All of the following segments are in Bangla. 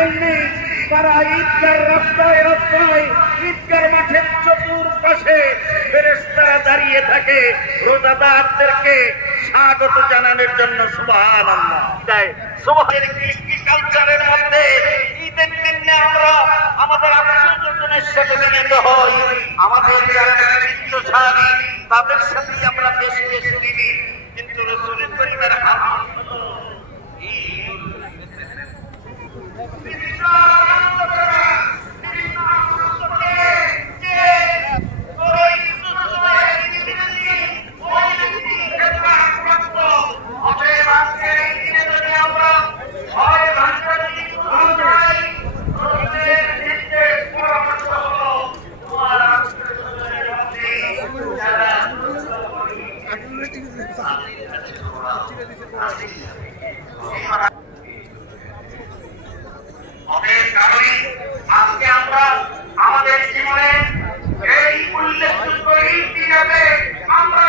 জন্য তারা ঈদগার রাস্তায় রাস্তায় ঈদগার মাঠের চতুর্পাশে ফেরেশতারা দাঁড়িয়ে থাকে রোজাদারদেরকে স্বাগত জানানোর জন্য। সুবহানাল্লাহ। সুবহানের কৃষ্টি কালচারের মধ্যে ঈদের দিনে আমরা আমাদের আত্মীয়স্বজনের সাথে মিলিত হই, আমাদের যারা বিত্তশালী তাদের সাথে আমরা বেশি বেশি মিলি, কিন্তু রাসূলের পরিবারের হাত আজকে আমরা আমাদের জীবনে এই উল্লেখযোগ্য ইতিহাসে আমরা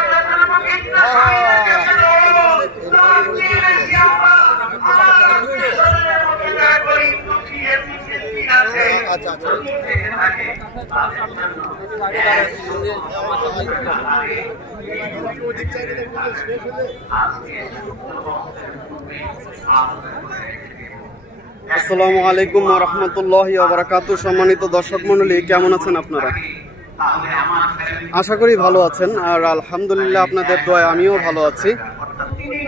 আসসালামু আলাইকুম ওয়া রাহমাতুল্লাহি ওয়া বারাকাতুহু। সম্মানিত দর্শক মণ্ডলী, কেমন আছেন আপনারা? আশা করি ভালো আছেন, আর আলহামদুলিল্লাহ আপনাদের দোয়ায় আমিও ভালো আছি।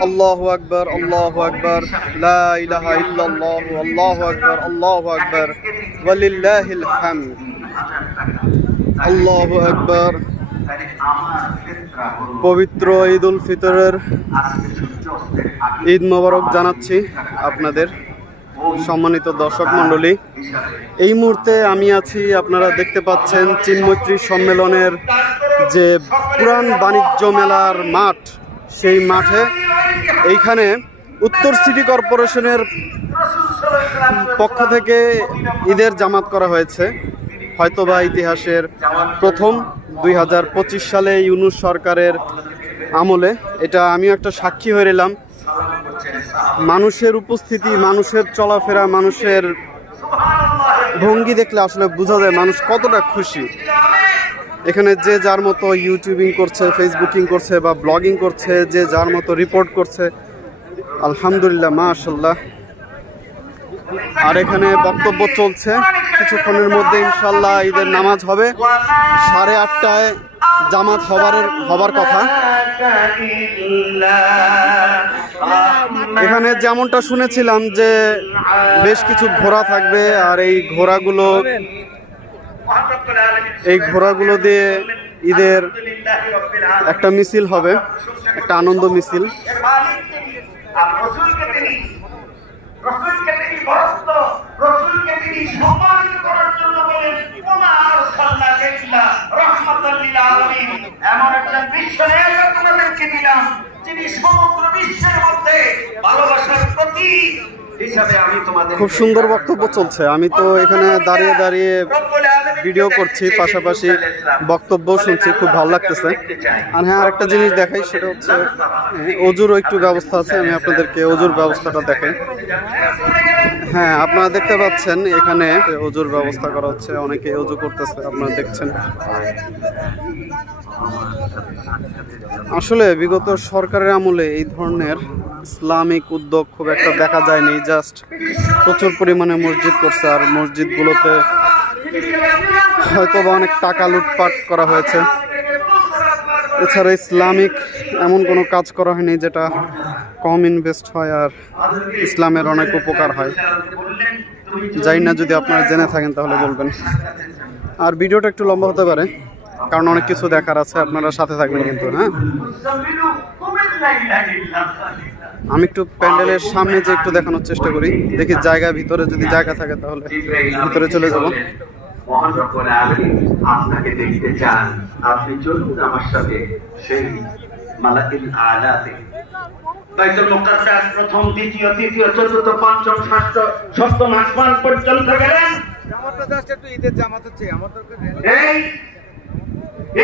আল্লাহু আকবার, আল্লাহু আকবার, লা ইলাহা ইল্লাল্লাহু, আল্লাহু আকবার, আল্লাহু আকবার, ওয়া লিল্লাহিল হামদ। আল্লাহু আকবার। পবিত্র ঈদ উল ফিতরের ঈদ মোবারক জানাচ্ছি আপনাদের সম্মানিত দর্শক মণ্ডলী। এই মুহূর্তে আমি আছি, আপনারা দেখতে পাচ্ছেন চীনমৈত্রী সম্মেলনের যে পুরান বাণিজ্য মেলার মাঠ, সেই মাঠে এইখানে উত্তর সিটি কর্পোরেশনের পক্ষ থেকে ঈদের জামাত করা হয়েছে। হয়তোবা ইতিহাসের প্রথম 2025 সালে ইউনূস সরকারের আমলে এটা আমিও একটা সাক্ষী হয়ে এলাম। মানুষের উপস্থিতি, মানুষের চলাফেরা, মানুষের ভঙ্গি দেখলে আসলে বোঝা যায় মানুষ কতটা খুশি। এখানে যে যার মতো ইউটিউবিং করছে, ফেসবুকিং করছে বা ব্লগিং করছে, যে যার মতো রিপোর্ট করছে। আলহামদুলিল্লাহ, মাশাআল্লাহ। আর এখানে বক্তব্য চলছে, কিছুক্ষণের মধ্যে ইনশাল্লাহ ঈদের নামাজ হবে। 8:30টায় জামাত হবার কথা। এখানে যেমনটা শুনেছিলাম যে বেশ কিছু ঘোড়া থাকবে, আর এই ঘোড়াগুলো দিয়ে ঈদের একটা মিছিল হবে, একটা আনন্দ মিছিল। খুব সুন্দর বক্তব্য চলছে। আমি তো এখানে দাঁড়িয়ে দাঁড়িয়ে ভিডিও করছি, পাশাপাশি বক্তব্য শুনছি, খুব ভালো লাগতেছে। আর হ্যাঁ, আরেকটা জিনিস দেখাই, সেটা হচ্ছে অজুরও একটু ব্যবস্থা আছে। আমি আপনাদেরকে অজুর ব্যবস্থাটা দেখাই। হ্যাঁ, আপনারা দেখতে পাচ্ছেন এখানে অজুর ব্যবস্থা করা হচ্ছে, অনেকে অজু করতেছে, আপনারা দেখছেন। আসলে বিগত সরকারের আমলে এই ধরনের ইসলামিক উদ্যোগ খুব একটা দেখা যায়নি। জাস্ট প্রচুর পরিমাণে মসজিদ করছে, আর মসজিদগুলোতে হয়তো বা অনেক টাকা লুটপাট করা হয়েছে। এছাড়া ইসলামিক এমন কোনো কাজ করা হয়নি যেটা কম ইনভেস্ট হয় আর ইসলামের অনেক উপকার হয়। জানি না, যদি আপনারা জেনে থাকেন তাহলে বলবেন। আর ভিডিওটা একটু লম্বা হতে পারে, কারণ অনেক কিছু দেখার আছে। আপনারা সাথে থাকবেন কিন্তু। হ্যাঁ, আমি একটু প্যান্ডেলের সামনে যে একটু দেখানোর চেষ্টা করি, দেখি জায়গা, ভিতরে যদি জায়গা থাকে তাহলে ভিতরে চলে যাব। মহান রব্বুল আলামিন আপনাকে দেখতে চান, আপনি চলুন আমার সাথে সেই মালাকুল আলাতে। বাইতুল মুকাদ্দাস প্রথম, দ্বিতীয়, তৃতীয়, চতুর্থ, পঞ্চম, ষষ্ঠ, সপ্তম আসমান পর্যন্ত গেলেন। জামাতটা জাস্ট একটু ঈদের জামাত হচ্ছে আমার দরকার।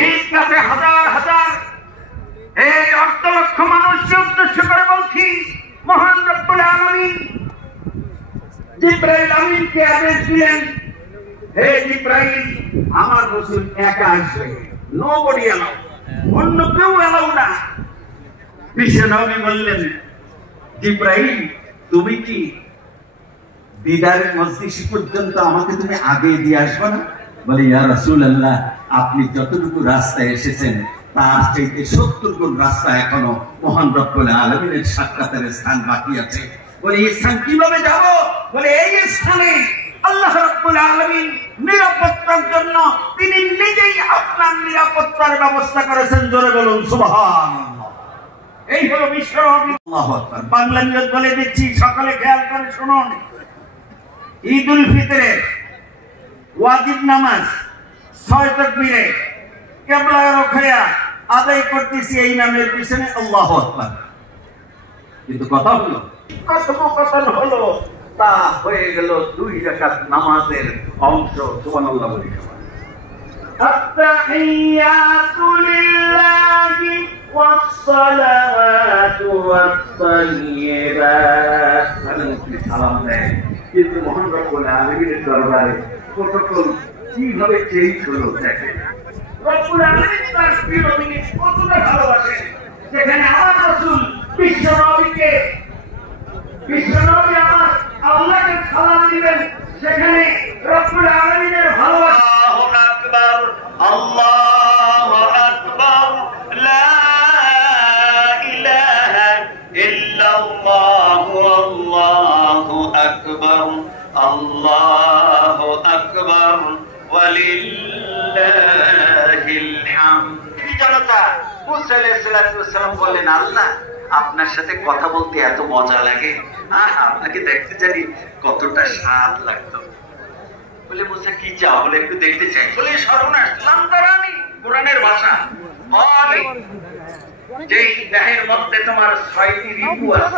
এই কাছে হাজার হাজার, এই 8 লক্ষ মানুষকে উদ্দেশ্য করে বলছি, মহান রব্বুল আলামিন যে জিবরাইল আমিনকে আদেশ দিলেন, হে জিবরাইল, আমার রাসূল একা আসবে, নোবডি এলাও, অন্য কেউ এলাও না। বিশ্বনবী বললেন, জিবরাইল তুমি কি দিদারের মজলিস পর্যন্ত আমাকে তুমি আগে দিয়ে আসবে না? বলে, ইয়া রাসূলুল্লাহ, আপনি যতটুকু রাস্তায় এসেছেন তার চাইতে 70 গুণ রাস্তা এখনো মহান রব্বুল আলামিনের সাক্ষাতের স্থান বাকি আছে। বলে, এই স্থান কিভাবে যাব? বলে, এই স্থানে আল্লাহ রাব্বুল আলামিন নিরাপত্তার জন্য তিনি নিজেই আপনার নিরাপত্তার ব্যবস্থা করেছেন। জোরে বলুন সুবহানাল্লাহ। এই হলো বিশ্বনবী। আল্লাহু আকবার। বাংলা নিয়ত বলে দিচ্ছি, সকলে খেয়াল করে শুনুন। ঈদুল ফিতরে ওয়াজিব নামাজ 6 তাকবীরে কিবলা রুখিয়া আদায় করতেছি এই নামের পিছনে আল্লাহু আকবার। কিন্তু কথা হলো, কথোপকথন হলো, তা হয়ে গেল 2 রাকাত নামাজের অংশ। সুবহানাল্লাহ বলি সবাই। আত-তাহিয়াতু লিল্লাহি ওয়াস-সালাওয়াতু ওয়াত-তাইয়্যিবাত। সালাম দেয়, কিন্তু মহান রব্বুল আলামিনের দরবারে প্রটোকল কিভাবে চেঞ্জ হলো দেখেন। রব্বুল আলামিন তার প্রিয় নবীকে কতটা ভালোবাসেন, যেখানে আমার রাসূল বিশ্বনবী আমার আল্লাহকে সালাম দিবেন, সেখানে রব্বুল আলামিনের ভালোবাসা। আল্লাহু আকবার, আল্লাহু আকবার, লা ইলাহা ইল্লাল্লাহু, আল্লাহু আকবার, আল্লাহু আকবার, ওয়ালিল্লাহিল হামদ। জনতা, মুসা আলাইহিস সালাম বলেন, আল্লাহ আপনার সাথে কথা বলতে এত মজা লাগে, আপনাকে দেখতে জানি কতটা স্বাদ লাগতো। বলে, মুসা কি চাও? বলে, একটু দেখতে চাই। বলে, সর্বনাশ, লান্তারানি, কোরআনের ভাষা। বলে, যেই দেহের মধ্যে তোমার 6টি রিপু আছে,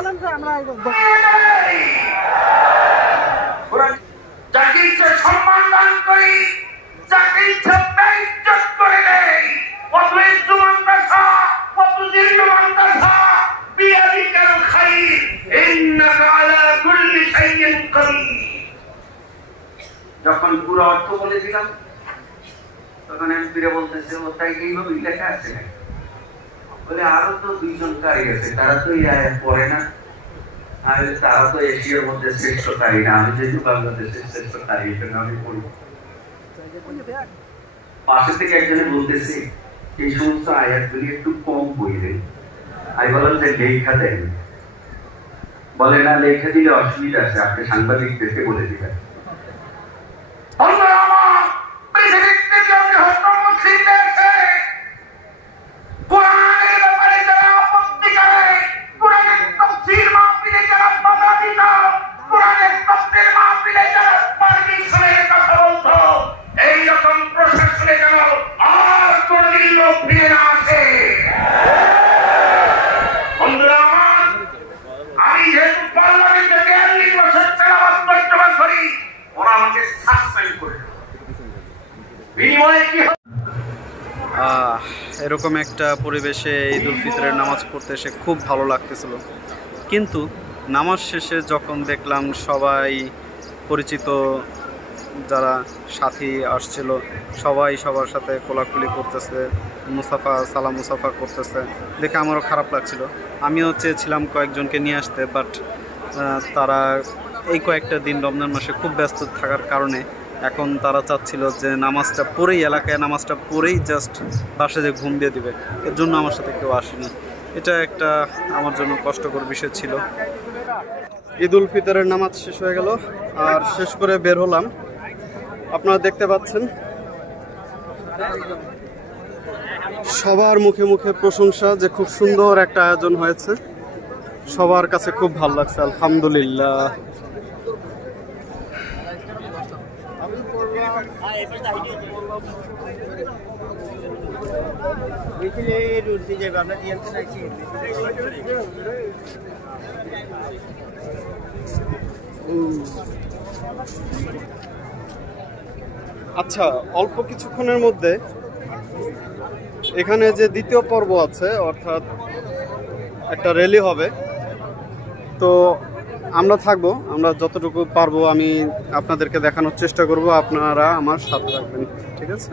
যাকে ইচ্ছা সম্মান দান করি, যাকে ইচ্ছা বেইজ্জত করে দেয়। কত ইজ্জুমান্তাসা, কত জিল্লুমান্তাসা, বিয়াদিকাল খাইর, ইন্নাকা আলা কুল্লি শাইইন কাদির। যখন পুরো অর্থ বলে দিলাম, তখন এমপিরা বলতেছে, ও তাই এইভাবে লেখা আছে না? বলে, আরো তো 2 জন কারি আছে, তারা তো এই আয়াত পড়ে না। আর তারা তো এশিয়ার মধ্যে শ্রেষ্ঠ কারি না, আমি যেহেতু বাংলাদেশের শ্রেষ্ঠ কারি, এটা আমি পড়ি। পাশে থেকে একজনে বলতেছে, এই সমস্ত আয়াতগুলি একটু কম বইলেন। আমি বললাম যে লেখা দেন। বলে, না, লেখা দিলে অসুবিধা আছে, আপনি সাংবাদিকদেরকে বলে দিবেন। এইরকম প্রশাসনে যেন আর কোনদিন লোক ফিরে না আসে। বন্ধুরা, আমি যেহেতু পার্লামেন্টে 42 বছর তেলাওয়াত বর্তমান করি, ওরা আমাকে সাসপেন্ড করে বিনিময়ে কি এরকম একটা পরিবেশে ঈদুল ফিতরের নামাজ পড়তে এসে খুব ভালো লাগতেছিল। কিন্তু নামাজ শেষে যখন দেখলাম সবাই পরিচিত যারা সাথী আসছিল সবাই সবার সাথে কোলাকুলি করতেছে, সালাম মুসাফা করতেছে, দেখে আমারও খারাপ লাগছিল। আমিও চেয়েছিলাম কয়েকজনকে নিয়ে আসতে, বাট তারা এই কয়েকটা দিন রমজান মাসে খুব ব্যস্ত থাকার কারণে এখন তারা চাচ্ছিল যে নামাজটা পড়েই, এলাকায় নামাজটা পড়েই জাস্ট বাসে যে ঘুম দিয়ে দিবে, এর জন্য আমার সাথে কেউ আসেনি। এটা একটা আমার জন্য কষ্টকর বিষয় ছিল। ঈদুল ফিতরের নামাজ শেষ হয়ে গেল আর শেষ করে বের হলাম। আপনারা দেখতে পাচ্ছেন সবার মুখে মুখে প্রশংসা যে খুব সুন্দর একটা আয়োজন হয়েছে, সবার কাছে খুব ভালো লাগছে, আলহামদুলিল্লাহ। আচ্ছা, অল্প কিছুক্ষণের মধ্যে এখানে যে দ্বিতীয় পর্ব আছে, অর্থাৎ একটা র্যালি হবে, তো আমরা থাকবো, আমরা যতটুকু পারবো আমি আপনাদেরকে দেখানোর চেষ্টা করব, আপনারা আমার সাথে রাখবেন, ঠিক আছে?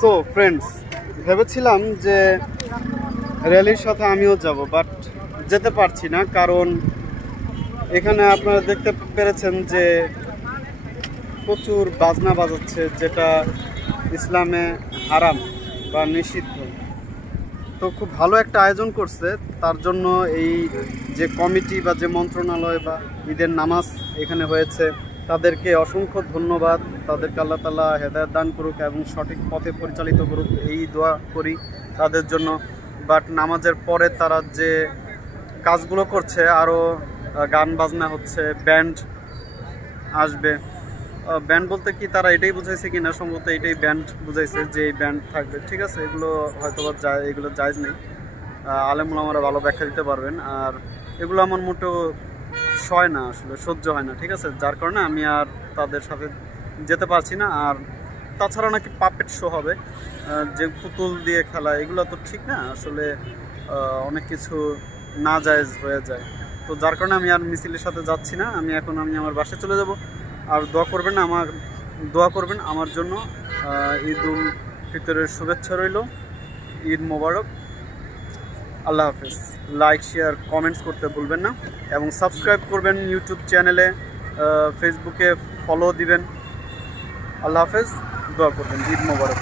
সো ফ্রেন্ডস, ভেবেছিলাম যে র্যালির সাথে আমিও যাব, বাট যেতে পারছি না, কারণ এখানে আপনারা দেখতে পেরেছেন যে প্রচুর বাজনা বাজাচ্ছে, যেটা ইসলামে হারাম বা নিষিদ্ধ। তো খুব ভালো একটা আয়োজন করছে, তার জন্য এই যে কমিটি বা যে মন্ত্রণালয় বা ঈদের নামাজ এখানে হয়েছে, তাদেরকে অসংখ্য ধন্যবাদ। তাদেরকে আল্লাহ তাআলা হেদায়েত দান করুক এবং সঠিক পথে পরিচালিত করুক, এই দোয়া করি তাদের জন্য। বাট নামাজের পরে তারা যে কাজগুলো করছে, আরও গান বাজনা হচ্ছে, ব্যান্ড আসবে। ব্যান্ড বলতে কি তারা এটাই বুঝাইছে কি না, সম্ভবত এটাই ব্যান্ড বুঝাইছে যে এই ব্যান্ড থাকবে, ঠিক আছে। এগুলো হয়তো এগুলো জায়েজ নেই, আলেম ওলামারা ভালো ব্যাখ্যা দিতে পারবেন। আর এগুলো আমার মোটেও সয় না, আসলে সহ্য হয় না, ঠিক আছে। যার কারণে আমি আর তাদের সাথে যেতে পারছি না। আর তাছাড়া নাকি পাপেট শো হবে, যে পুতুল দিয়ে খেলা, এগুলো তো ঠিক না, আসলে অনেক কিছু না জায়েজ হয়ে যায়। তো যার কারণে আমি আর মিছিলের সাথে যাচ্ছি না। আমি আমার বাসায় চলে যাব। আর দোয়া করবেন আমার জন্য, ঈদ উল ফিতরের শুভেচ্ছা রইল। ঈদ মোবারক। আল্লাহ হাফেজ। লাইক শেয়ার কমেন্টস করতে ভুলবেন না এবং সাবস্ক্রাইব করবেন ইউটিউব চ্যানেলে, ফেসবুকে ফলো দিবেন। আল্লাহ হাফেজ। দোয়া করবেন। ঈদ মোবারক।